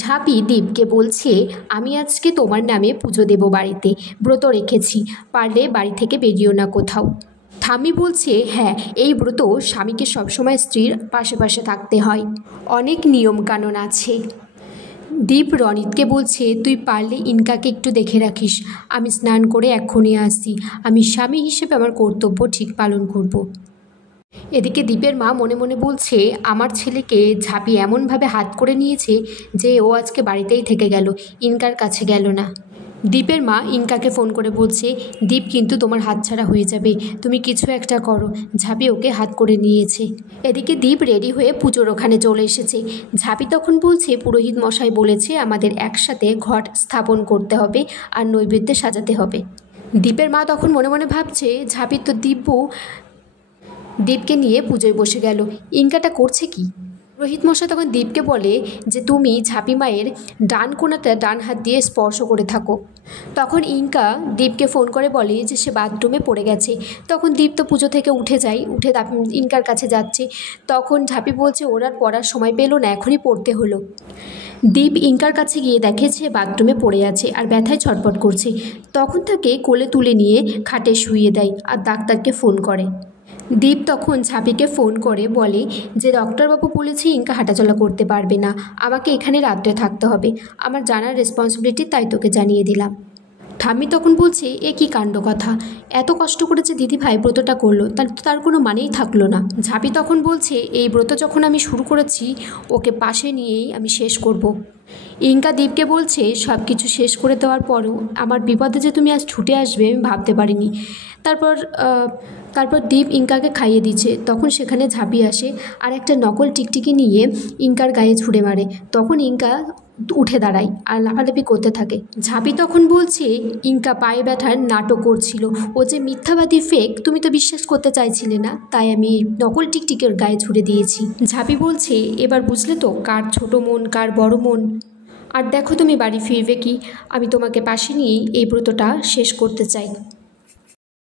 ঝাঁপি দীপকে বলছে, আমি আজকে তোমার নামে পুজো দেব, বাড়িতে ব্রত রেখেছি, পারলে বাড়ি থেকে বেরিও না কোথাও। ঠাম্মি বলছে, হ্যাঁ, এই ব্রত স্বামীকে সবসময় স্ত্রীর পাশে পাশে থাকতে হয়, অনেক নিয়ম কানুন আছে। দীপ রনিতকে বলছে, তুই পারলে ইনকাকে একটু দেখে রাখিস, আমি স্নান করে এক্ষুনি আসছি, আমি স্বামী হিসেবে আমার কর্তব্য ঠিক পালন করব। এদিকে দীপের মা মনে মনে বলছে, আমার ছেলেকে ঝাঁপি এমনভাবে হাত করে নিয়েছে যে ও আজকে বাড়িতেই থেকে গেল, ইনকার কাছে গেল না। দীপের মা ইনকাকে ফোন করে বলছে, দীপ কিন্তু তোমার হাতছাড়া হয়ে যাবে, তুমি কিছু একটা করো, ঝাঁপি ওকে হাত করে নিয়েছে। এদিকে দীপ রেডি হয়ে পুজোর ওখানে চলে এসেছে। ঝাঁপি তখন বলছে, পুরোহিত মশাই বলেছে আমাদের একসাথে ঘট স্থাপন করতে হবে আর নৈবেদ্যে সাজাতে হবে। দীপের মা তখন মনে মনে ভাবছে, ঝাঁপি তো দীপকে নিয়ে পুজোয় বসে গেল, ইনকাটা করছে কি? রোহিত মশাই তখন দীপকে বলে যে তুমি ঝাঁপি মায়ের ডান কোণাটা ডান হাত দিয়ে স্পর্শ করে থাকো। তখন ইনকা দীপকে ফোন করে বলে যে সে বাথরুমে পড়ে গেছে। তখন দীপ তো পুজো থেকে উঠে ইনকার কাছে যাচ্ছে। তখন ঝাঁপি বলছে ওর আর পড়ার সময় পেল না, এখনই পড়তে হলো। দীপ ইনকার কাছে গিয়ে দেখে সে বাথরুমে পড়ে আছে আর ব্যথায় ছটফট করছে। তখন তাকে কোলে তুলে নিয়ে খাটে শুইয়ে দেয় আর ডাক্তারকে ফোন করে। দীপ তখন ঝাঁপিকে ফোন করে বলে যে ডক্টরবাবু বলেছে ইনকা হাঁটাচলা করতে পারবে না, আমাকে এখানে রাত্রে থাকতে হবে, আমার জানার রেসপন্সিবিলিটি, তাই তোকে জানিয়ে দিলাম। ঠাম্মি তখন বলছে, এ কী কাণ্ড কথা, এত কষ্ট করেছে দিদিভাই ব্রতটা করলো, তার কোনো মানেই থাকলো না। ঝাঁপি তখন বলছে, এই ব্রত যখন আমি শুরু করেছি ওকে পাশে নিয়েই আমি শেষ করব। ইনকা দীপকে বলছে, সব কিছু শেষ করে দেওয়ার পরও আমার বিপদে যে তুমি আজ ছুটে আসবে আমি ভাবতে পারিনি। তারপর দীপ ইনকাকে খাইয়ে দিচ্ছে। তখন সেখানে ঝাঁপি আসে আর একটা নকল টিকটিকি নিয়ে ইনকার গায়ে ছুঁড়ে মারে। তখন ইনকা উঠে দাঁড়ায় আর লাফালাফি করতে থাকে। ঝাঁপি তখন বলছে, ইনকা পায়ে ব্যথার নাটক করছিল, ও যে মিথ্যাবাদী ফেক তুমি তো বিশ্বাস করতে চাইছিলে না, তাই আমি এই নকল টিকটিকের গায়ে ছুঁড়ে দিয়েছি। ঝাঁপি বলছে, এবার বুঝলে তো কার ছোট মন কার বড় মন, আর দেখো তুমি বাড়ি ফিরবে কি, আমি তোমাকে পাশে নিয়েই এই ব্রতটা শেষ করতে চাই।